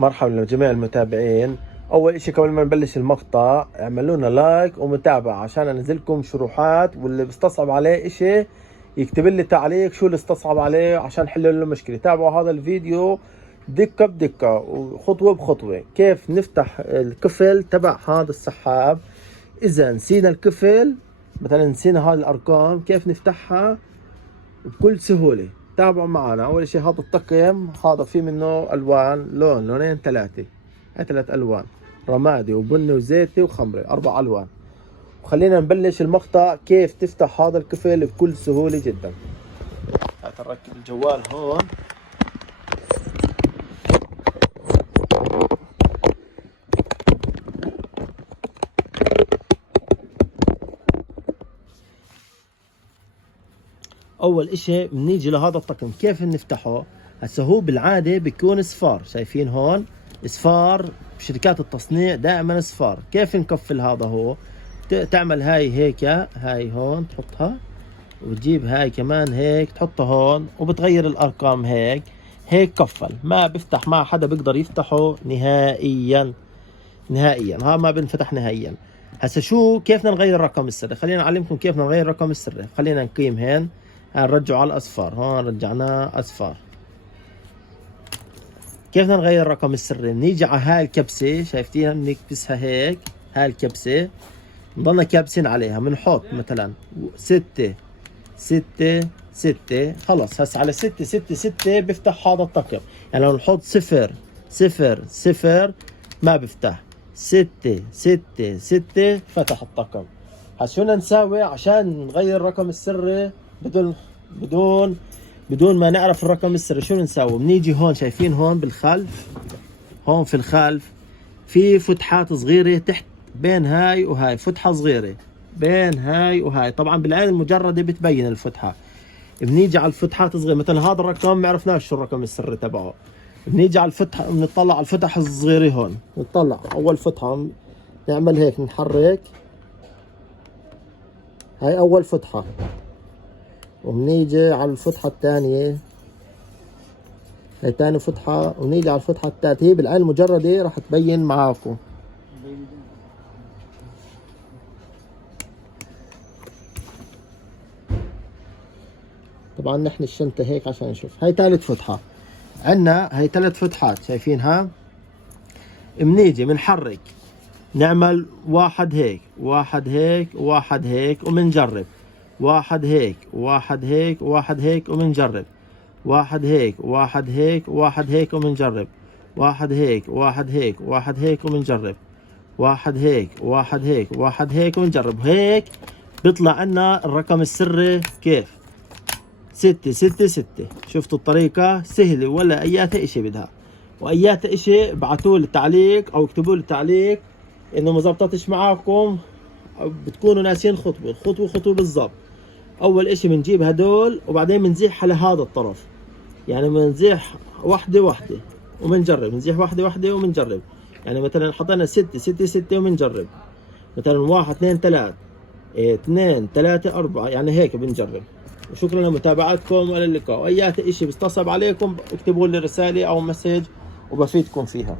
مرحبا لجميع المتابعين. اول اشي قبل ما نبلش المقطع اعملوا لنا لايك ومتابعة عشان انزلكم شروحات، واللي بيستصعب عليه اشي يكتب لي تعليق شو اللي استصعب عليه عشان نحل له مشكلة. تابعوا هذا الفيديو دقة بدقة وخطوة بخطوة كيف نفتح القفل تبع هذا السحاب. اذا نسينا القفل، مثلا نسينا هذه الارقام، كيف نفتحها بكل سهولة. تابعوا معنا. اول شيء هذا الطقم هذا في منه الوان، لونين ثلاثة، هاي 3 الوان، رمادي وبني وزيتي وخمري، 4 الوان. وخلينا نبلش المقطع كيف تفتح هذا القفل بكل سهولة جدا. هات نركب الجوال هون. اول اشي بنيجي لهذا الطقم كيف نفتحه. هسه هو بالعاده بيكون صفار، شايفين هون صفار بشركات التصنيع دائما صفار. كيف نكفل هذا؟ هو تعمل هاي هيك، هاي هون تحطها، وتجيب هاي كمان هيك تحطها هون، وبتغير الارقام هيك. هيك كفل، ما بفتح، ما حدا بيقدر يفتحه نهائيا نهائيا. ها ما بنفتح نهائيا. هسه شو كيف بدنا نغير الرقم السري؟ خلينا نعلمكم كيف بدنا نغير الرقم السري. خلينا نقيم هين، نرجعه على الاصفار، هون رجعناه اصفار. كيف بدنا نغير الرقم السري؟ بنيجي على هاي الكبسه، شايفتيها؟ بنكبسها هيك، هاي الكبسه نضلنا كابسين عليها. بنحط مثلا 6 6 6، خلص. هسه على 6 6 6 بيفتح هذا الطقم. يعني لو نحط 0 0 0 ما بيفتح، 6 6 6 فتح الطقم. هسه شو بدنا نساوي عشان نغير الرقم السري بدون بدون ما نعرف الرقم السري؟ شو نساوي؟ بنيجي هون، شايفين هون بالخلف، هون في الخلف في فتحات صغيرة تحت بين هاي وهاي، فتحة صغيرة بين هاي وهاي. طبعا بالعين المجردة بتبين الفتحة. بنيجي على الفتحات الصغيرة، مثلا هذا الرقم ما عرفناش شو الرقم السري تبعه. بنيجي على الفتحة، بنطلع على الفتح الصغيرة هون، نطلع أول فتحة، نعمل هيك، نحرك، هاي أول فتحة. وبنيجي على الفتحة الثانية، هاي ثاني فتحة، ونيجي على الفتحة الثالثة. هي بالعين المجردة راح تبين معاكم. طبعا نحن الشنطة هيك عشان نشوف. هاي ثالث فتحة عندنا، هاي 3 فتحات شايفينها. بنيجي بنحرك، نعمل واحد هيك، واحد هيك، واحد هيك، وبنجرب. واحد هيك، واحد هيك، واحد هيك، وبنجرب. واحد هيك، واحد هيك، واحد هيك، وبنجرب. واحد هيك، واحد هيك، واحد هيك، وبنجرب. واحد هيك، واحد هيك، واحد هيك، وبنجرب. هيك بيطلع عنا الرقم السري. كيف؟ 6 6 6. شفتوا الطريقة سهلة ولا ايات اشي بدها؟ وايات اشي ابعتوا لي تعليق او اكتبوا لي تعليق انه ما زبطتش معاكم، بتكونوا ناسين خطوة خطوة بالضبط. اول اشي بنجيب هدول، وبعدين بنزيح على هذا الطرف. يعني بنزيح واحدة واحدة وبنجرب، نزيح واحدة واحدة وبنجرب. يعني مثلا حطينا 6 6 6 وبنجرب، مثلا 1 2 3 2 3 4، يعني هيك بنجرب. وشكرا لمتابعتكم، والى اللقاء. واي اشي بيستصعب عليكم اكتبوا لي رسالة او مسج وبفيدكم فيها.